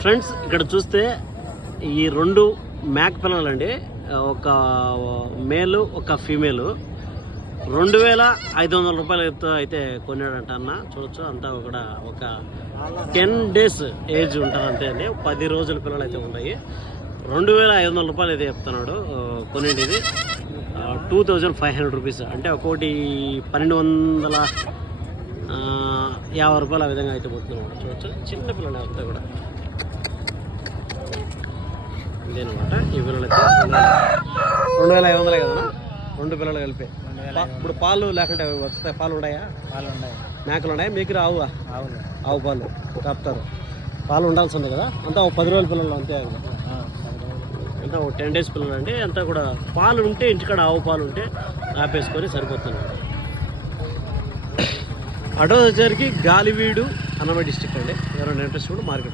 Friends ఇక్కడ చూస్తే ఈ 2 మేక పిల్లలండి, ఒక మేలు ఒక ఫీమేలు 2500 రూపాయలతో అయితే కొన్నాడంట అన్న. చూడొచ్చు అంతా కూడా ఒక 10 days ఏజ్ ఉంటుంది అంతే అండి. 10 రోజుల పిల్లలు అయితే ఉన్నాయి. 2500 రూపాయలు అయితే చెప్తున్నాడు కొనేది. ఇది 2500 రూపీస్ అంటే ఒక్కోటి 1250 రూపాయలు ఆ విధంగా అయితే పోతున్నాడు. చూడొచ్చు చిన్న పిల్లలు అంతా కూడా ఇదేనమాట. ఈ పిల్లలు అయితే 2500 కదా, 2 పిల్లలు కలిపి. ఇప్పుడు పాలు లేకుంటే వస్తాయి? పాలు ఉన్నాయా? పాలు ఉన్నాయి. మేకలు ఉన్నాయి. మీకు ఆవు పాలు కాపుతారు. పాలు ఉండాల్సింది కదా. అంతా 10 రోజుల పిల్లలు అంతే. అంతా 10 days పిల్లలు అండి. అంతా కూడా పాలు ఉంటే ఇంటికాడ ఆవు పాలు ఉంటే ఆపేసుకొని సరిపోతుంది. అడ్రస్ వచ్చేసరికి గాలివీడు, అన్నమయ్య డిస్ట్రిక్ట్ అండి. ఎవరైనా ఇంట్రెస్ట్ కూడా మార్కెట్.